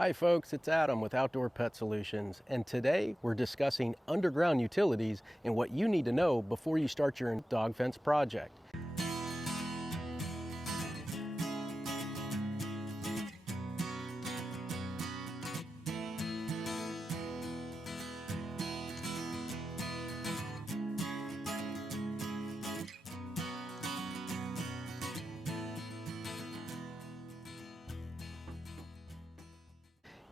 Hi folks, it's Adam with Outdoor Pet Solutions, and today we're discussing underground utilities and what you need to know before you start your dog fence project.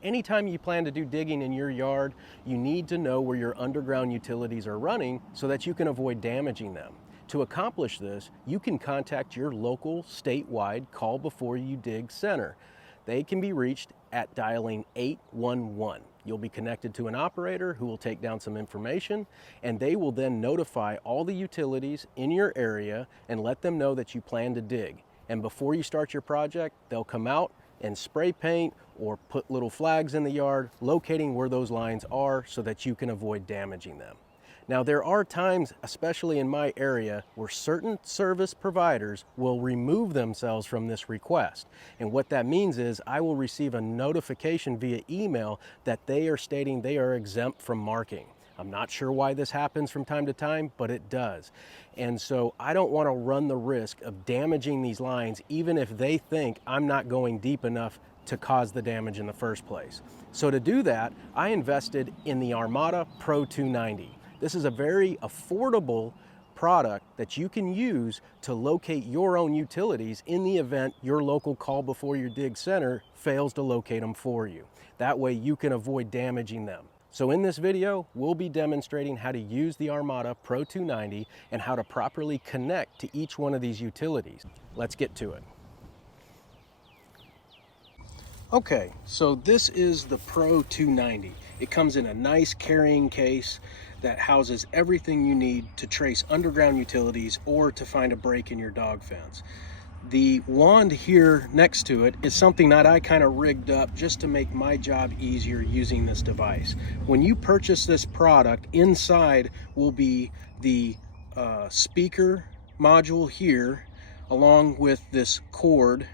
Anytime you plan to do digging in your yard, you need to know where your underground utilities are running so that you can avoid damaging them. To accomplish this, you can contact your local statewide call before you dig center. They can be reached at dialing 811. You'll be connected to an operator who will take down some information, and they will then notify all the utilities in your area and let them know that you plan to dig. And before you start your project, they'll come out and spray paint or put little flags in the yard locating where those lines are so that you can avoid damaging them. Now there are times, especially in my area, where certain service providers will remove themselves from this request. And what that means is I will receive a notification via email that they are stating they are exempt from marking. I'm not sure why this happens from time to time, but it does. And so I don't want to run the risk of damaging these lines, even if they think I'm not going deep enough to cause the damage in the first place. So to do that, I invested in the Armada Pro 290. This is a very affordable product that you can use to locate your own utilities in the event your local call before your dig center fails to locate them for you. That way you can avoid damaging them. So in this video, we'll be demonstrating how to use the Armada Pro 290 and how to properly connect to each one of these utilities. Let's get to it. Okay, so this is the Pro 290. It comes in a nice carrying case that houses everything you need to trace underground utilities or to find a break in your dog fence. The wand here next to it is something that I kind of rigged up just to make my job easier using this device. When you purchase this product, inside will be the speaker module here, along with this cord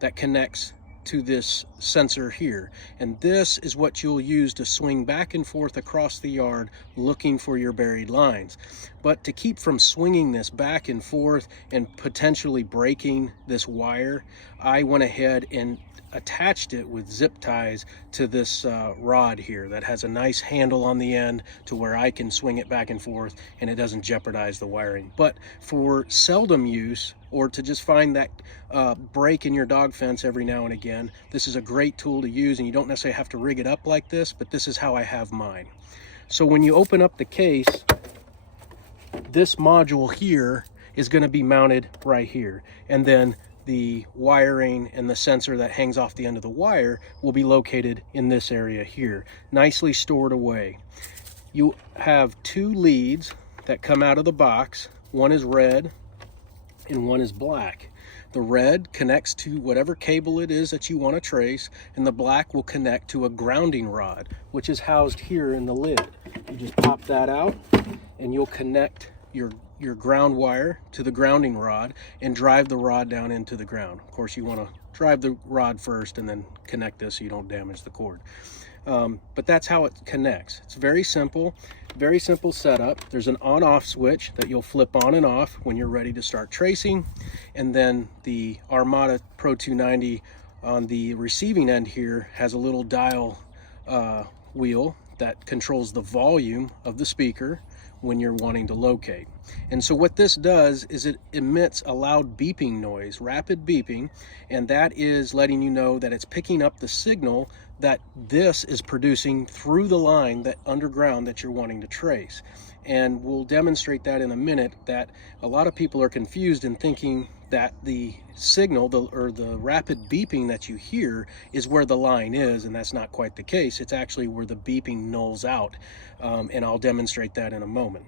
that connects to this sensor here, and this is what you'll use to swing back and forth across the yard looking for your buried lines. But to keep from swinging this back and forth and potentially breaking this wire, I went ahead and attached it with zip ties to this rod here that has a nice handle on the end to where I can swing it back and forth and it doesn't jeopardize the wiring. But for seldom use, or to just find that break in your dog fence every now and again, this is a great tool to use, and you don't necessarily have to rig it up like this, but this is how I have mine. So when you open up the case, this module here is going to be mounted right here, and then the wiring and the sensor that hangs off the end of the wire will be located in this area here, nicely stored away. You have two leads that come out of the box. One is red and one is black. The red connects to whatever cable it is that you want to trace, and the black will connect to a grounding rod, which is housed here in the lid. You just pop that out and you'll connect your ground wire to the grounding rod and drive the rod down into the ground. Of course, you want to drive the rod first and then connect this so you don't damage the cord. But that's how it connects. It's very simple setup. There's an on-off switch that you'll flip on and off when you're ready to start tracing. And then the Armada Pro 290 on the receiving end here has a little dial wheel that controls the volume of the speaker when you're wanting to locate. And so what this does is it emits a loud beeping noise, rapid beeping, and that is letting you know that it's picking up the signal that this is producing through the line that underground that you're wanting to trace. And we'll demonstrate that in a minute, that a lot of people are confused in thinking that the signal or the rapid beeping that you hear is where the line is, and that's not quite the case. It's actually where the beeping nulls out, and I'll demonstrate that in a moment.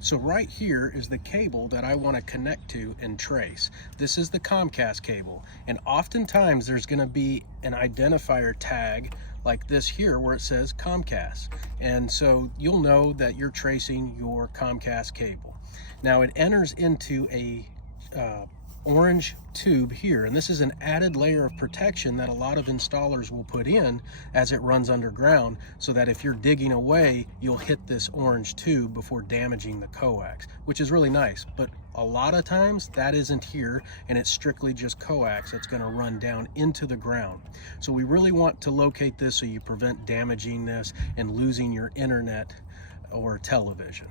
So right here is the cable that I want to connect to and trace. This is the Comcast cable, and oftentimes there's going to be an identifier tag like this here where it says Comcast, and so you'll know that you're tracing your Comcast cable. Now it enters into a orange tube here, and this is an added layer of protection that a lot of installers will put in as it runs underground, so that if you're digging away, you'll hit this orange tube before damaging the coax, which is really nice. But a lot of times that isn't here, and it's strictly just coax that's going to run down into the ground. So we really want to locate this so you prevent damaging this and losing your internet or television.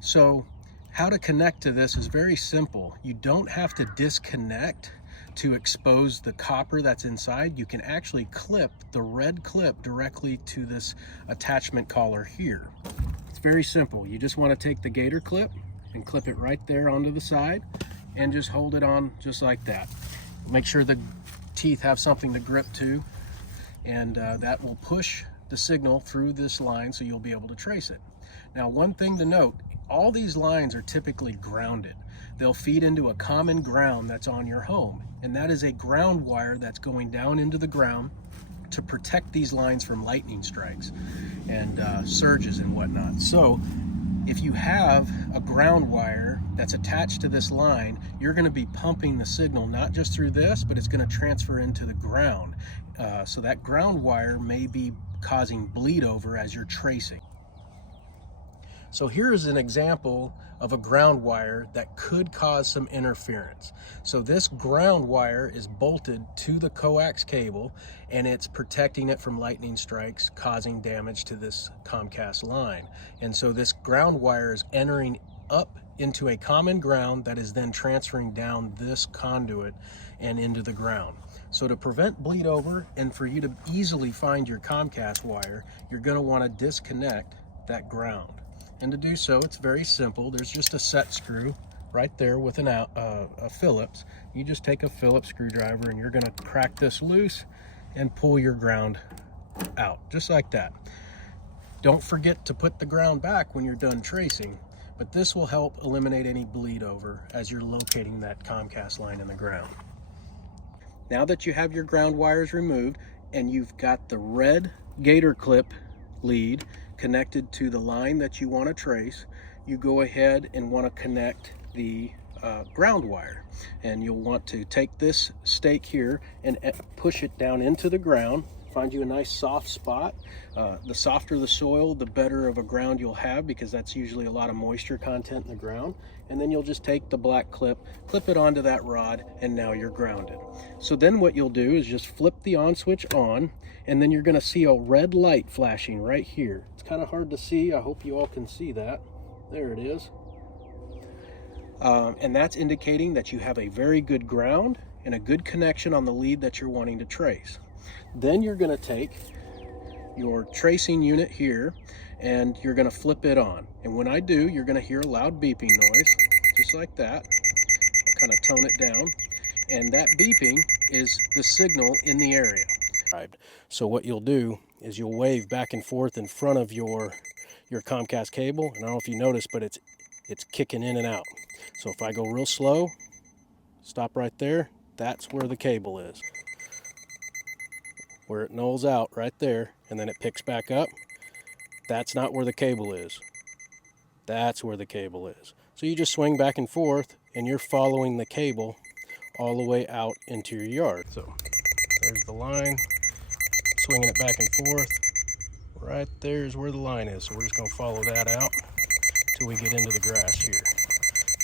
So how to connect to this is very simple. You don't have to disconnect to expose the copper that's inside. You can actually clip the red clip directly to this attachment collar here. It's very simple. You just want to take the gator clip and clip it right there onto the side and just hold it on just like that. Make sure the teeth have something to grip to, and that will push the signal through this line so you'll be able to trace it. Now, one thing to note, all these lines are typically grounded. They'll feed into a common ground that's on your home, and that is a ground wire that's going down into the ground to protect these lines from lightning strikes and surges and whatnot. So if you have a ground wire that's attached to this line, you're going to be pumping the signal not just through this, but it's going to transfer into the ground. So that ground wire may be causing bleed over as you're tracing. So here is an example of a ground wire that could cause some interference. So this ground wire is bolted to the coax cable, and it's protecting it from lightning strikes causing damage to this Comcast line. And so this ground wire is entering up into a common ground that is then transferring down this conduit and into the ground. So to prevent bleed over and for you to easily find your Comcast wire, you're going to want to disconnect that ground. And to do so, it's very simple. There's just a set screw right there with a Phillips. You just take a Phillips screwdriver and you're going to crack this loose and pull your ground out, just like that. Don't forget to put the ground back when you're done tracing, but this will help eliminate any bleed over as you're locating that Comcast line in the ground. Now that you have your ground wires removed and you've got the red gator clip lead connected to the line that you want to trace, you go ahead and want to connect the ground wire, and you'll want to take this stake here and push it down into the ground. Find you a nice soft spot. The softer the soil, the better of a ground you'll have, because that's usually a lot of moisture content in the ground. And then you'll just take the black clip it onto that rod, and now you're grounded. So then what you'll do is just flip the on switch on, and then you're going to see a red light flashing right here. It's kind of hard to see. I hope you all can see that. There it is. And that's indicating that you have a very good ground and a good connection on the lead that you're wanting to trace. Then you're going to take your tracing unit here and you're going to flip it on. And when I do, you're going to hear a loud beeping noise, just like that. I'll kind of tone it down. And that beeping is the signal in the area. So what you'll do is you'll wave back and forth in front of your Comcast cable. And I don't know if you noticed, but it's kicking in and out. So if I go real slow, stop right there, that's where the cable is. Where it nulls out right there, and then it picks back up, that's not where the cable is. That's where the cable is. So you just swing back and forth, and you're following the cable all the way out into your yard. So there's the line, swinging it back and forth. Right there is where the line is. So we're just going to follow that out till we get into the grass here.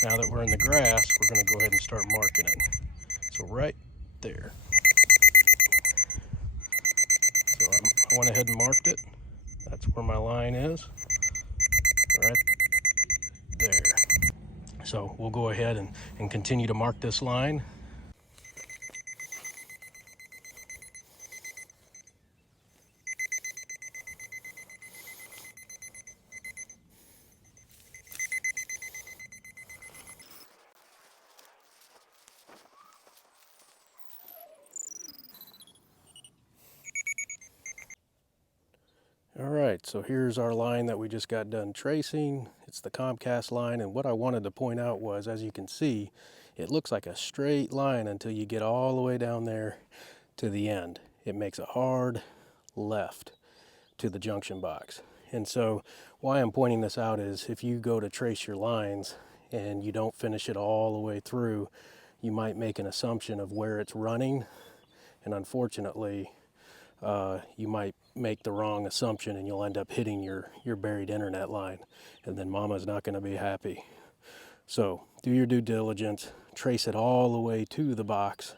Now that we're in the grass, we're going to go ahead and start marking it. So right there. So I went ahead and marked it. That's where my line is, right there. So we'll go ahead and continue to mark this line. All right, so here's our line that we just got done tracing. It's the Comcast line, and what I wanted to point out was, as you can see, it looks like a straight line until you get all the way down there to the end. It makes a hard left to the junction box. And so why I'm pointing this out is if you go to trace your lines and you don't finish it all the way through, you might make an assumption of where it's running, and unfortunately, you might make the wrong assumption and you'll end up hitting your buried internet line, and then mama's not going to be happy. So do your due diligence, trace it all the way to the box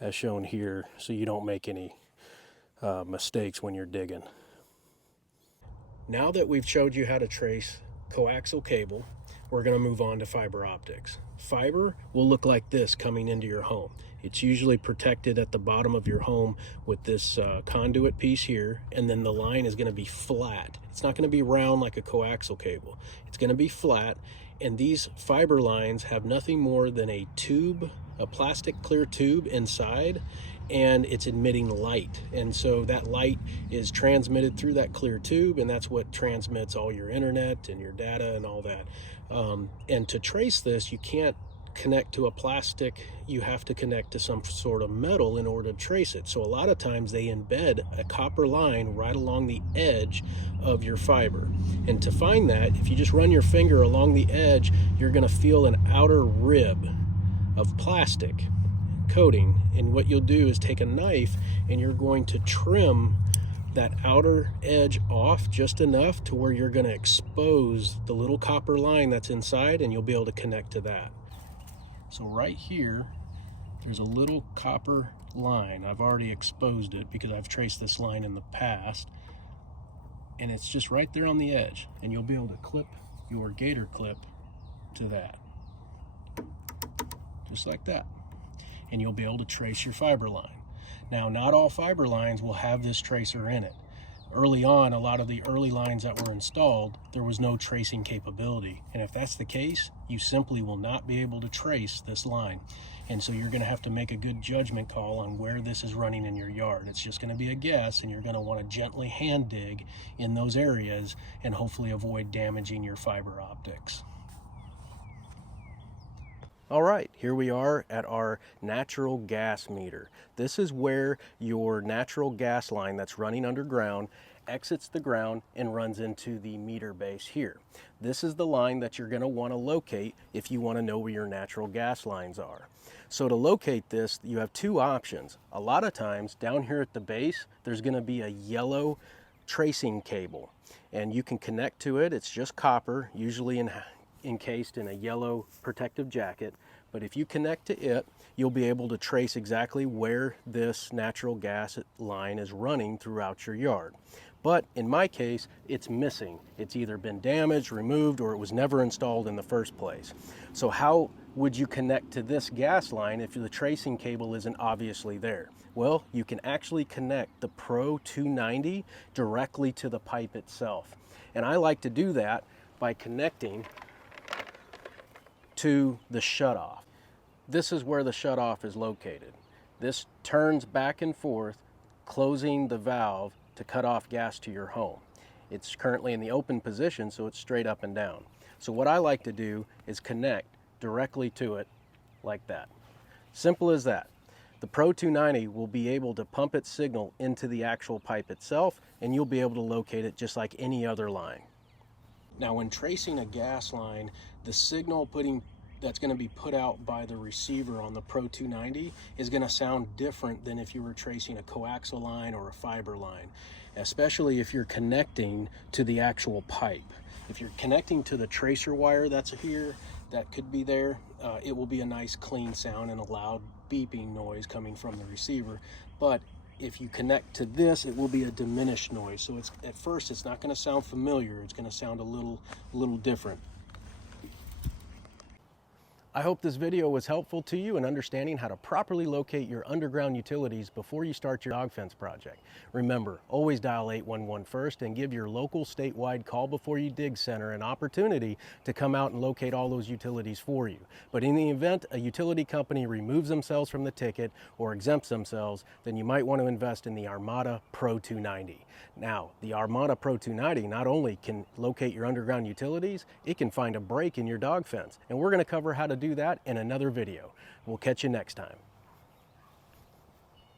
as shown here so you don't make any mistakes when you're digging. Now that we've showed you how to trace coaxial cable, we're going to move on to fiber optics. Fiber will look like this coming into your home. It's usually protected at the bottom of your home with this conduit piece here, and then the line is going to be flat. It's not going to be round like a coaxial cable. It's going to be flat, and these fiber lines have nothing more than a tube, a plastic clear tube inside, and it's emitting light, and so that light is transmitted through that clear tube, and that's what transmits all your internet and your data and all that. And to trace this, you can't connect to a plastic, you have to connect to some sort of metal in order to trace it. So a lot of times they embed a copper line right along the edge of your fiber, and to find that, if you just run your finger along the edge, you're going to feel an outer rib of plastic coating, and what you'll do is take a knife and you're going to trim that outer edge off just enough to where you're going to expose the little copper line that's inside, and you'll be able to connect to that. So right here there's a little copper line. I've already exposed it because I've traced this line in the past, and it's just right there on the edge, and you'll be able to clip your gator clip to that just like that, and you'll be able to trace your fiber line. Now, not all fiber lines will have this tracer in it. Early on, a lot of the early lines that were installed, there was no tracing capability, and if that's the case, you simply will not be able to trace this line. And so you're going to have to make a good judgment call on where this is running in your yard. It's just going to be a guess, and you're going to want to gently hand dig in those areas and hopefully avoid damaging your fiber optics. All right, here we are at our natural gas meter. This is where your natural gas line that's running underground exits the ground and runs into the meter base here. This is the line that you're going to want to locate if you want to know where your natural gas lines are. So to locate this, you have two options. A lot of times down here at the base, there's going to be a yellow tracing cable, and you can connect to it. It's just copper, usually encased in a yellow protective jacket, but if you connect to it, you'll be able to trace exactly where this natural gas line is running throughout your yard. But in my case, it's missing. It's either been damaged, removed, or it was never installed in the first place. So how would you connect to this gas line if the tracing cable isn't obviously there? Well, you can actually connect the Pro 290 directly to the pipe itself. And I like to do that by connecting to the shutoff. This is where the shutoff is located. This turns back and forth, closing the valve to cut off gas to your home. It's currently in the open position, so it's straight up and down. So what I like to do is connect directly to it like that. Simple as that. The Pro 290 will be able to pump its signal into the actual pipe itself, and you'll be able to locate it just like any other line. Now, when tracing a gas line, the signal that's going to be put out by the receiver on the Pro 290 is going to sound different than if you were tracing a coaxial line or a fiber line, especially if you're connecting to the actual pipe. If you're connecting to the tracer wire that's here, that could be there, it will be a nice clean sound and a loud beeping noise coming from the receiver. But if you connect to this, it will be a diminished noise. So at first it's not going to sound familiar. It's going to sound a little different. I hope this video was helpful to you in understanding how to properly locate your underground utilities before you start your dog fence project. Remember, always dial 811 first and give your local statewide call before you dig center an opportunity to come out and locate all those utilities for you. But in the event a utility company removes themselves from the ticket or exempts themselves, then you might want to invest in the Armada Pro 290. Now, the Armada Pro 290 not only can locate your underground utilities, it can find a break in your dog fence. And we're going to cover how to do that in another video. We'll catch you next time.